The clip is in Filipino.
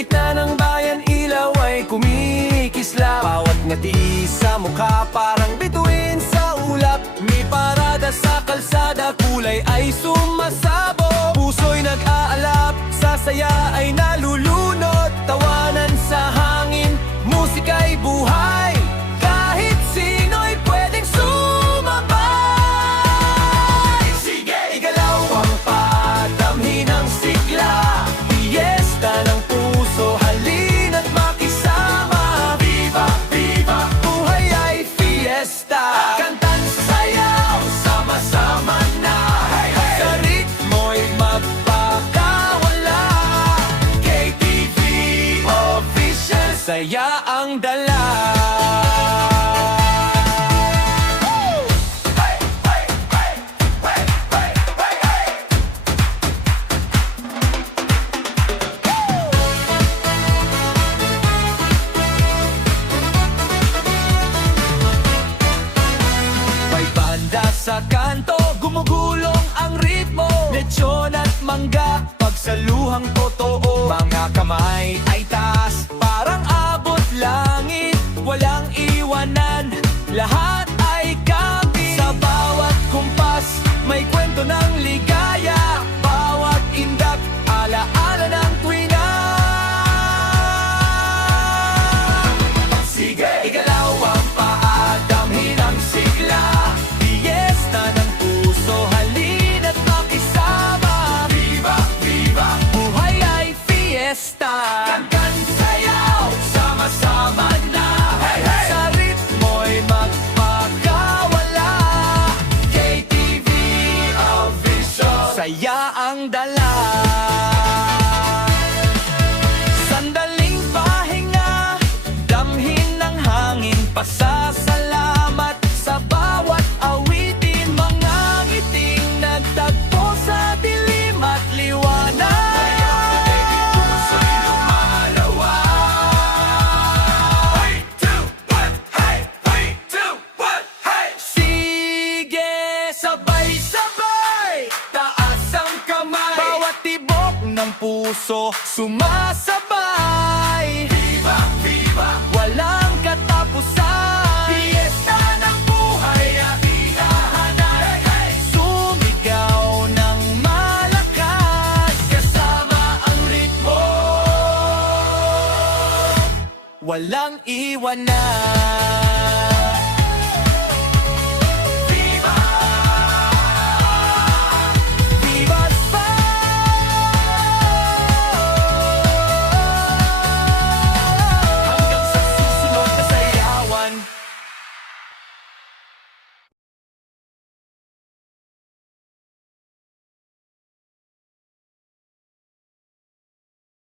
gitna ng bayan, ilaw ay kumikislap. Bawat ngati sa mukha parang bituin sa ulap. May parada sa kalsada, kulay ay sumasabog. Puso'y nag-aalap, sa saya ay nalulunod. Tawanan sa hangin, musika'y buhay. Kahit sino'y pwedeng sumabay. Sige, igalaw ang padamhin ng sigla. Fiesta ng puso, halina't makisama. Viva, viva, buhay ay fiesta. Kantan, sayaw, sama-sama na. Sa ritmo'y magpakawala. KTV Official, saya ang dala. May banda sa kanto, gumugulong ang ritmo. Lechon at mangga, pagsaluhang totoo. Mga kamay ay taas, parang abot langit. Walang iwanan, lahat ay kabit. Sa bawat kumpas, may kwento ng ligaya. Bawat indak, alaala ng tuwina. Sige, igalaw ang paa, damhin ang sigla. Fiesta ng puso, halina't makisama. Viva, viva, buhay ay fiesta. Kantan, sayaw, sama-sama na. Sa ritmo'y magpakawala. KTV Official, saya ang dala. Sandaling pahinga, damhin ng hangin, pasasalamat sa bawat awitin. Mga ngiting nagtagpo sa dilim at liwanag. Puso'y lumalawak. 3, 2, 1, hey! 3, 2, 1, hey! Sige, sabay-sabay, taas ang kamay. Bawat tibok ng puso, sumasabay. Viva, viva, walang katapusan. Fiesta ng buhay at hinahanap. Sumigaw ng malakas, kasama ang ritmo. Walang iwanan.